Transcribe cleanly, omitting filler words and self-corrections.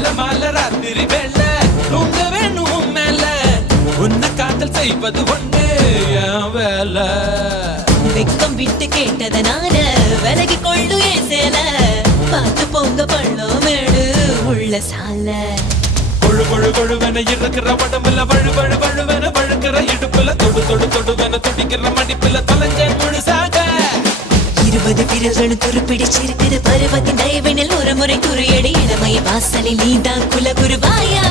நல்ல மால ராத்திரி வேள தூங்க வேணும் மேல உன்னை காதல் செய்வது ஒன்று என் வேலை. வெக்கம் விட்டு கேட்டதனால விலகி கொள்ளு ஏன் சேல பார்த்து பொங்க பள்ளம் மேடு உள்ள சால கொழு கொழு கொழுவென இருக்கிற உடம்புல வழு வழு வழுவென வழுக்கிற இடுப்புல தொடு தொடு தொடுவென துடிக்கிற மடிப்புல தொலைஞ்ச முழுசாக 20 விரல்களும் துருப்பிடிச்சிருக்குது பருவத்தின் தயவினில் ஒரு முறை துறையடி இளமைய வாசலில் நீதான் குலகுருவாயா